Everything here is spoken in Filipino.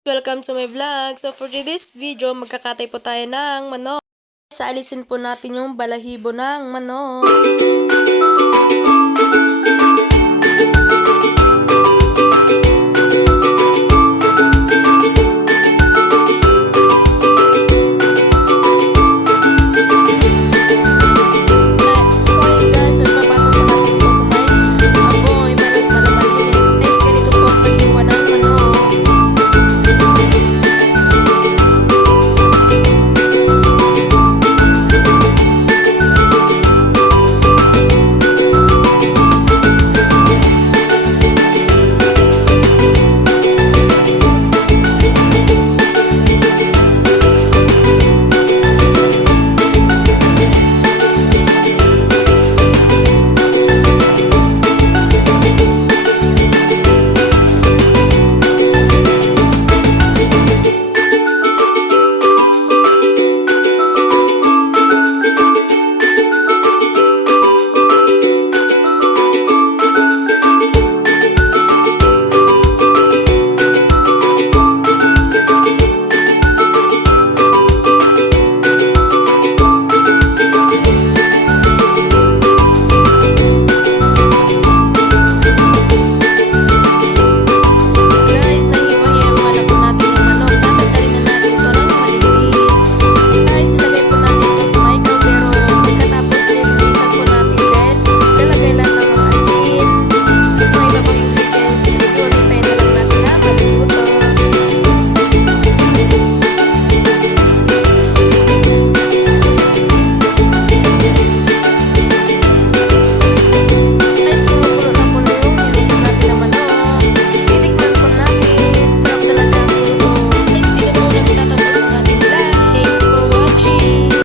Welcome to my vlog. So for today's video, magkakatay po tayo ng manok. Sa alisin po natin yung balahibo ng manok.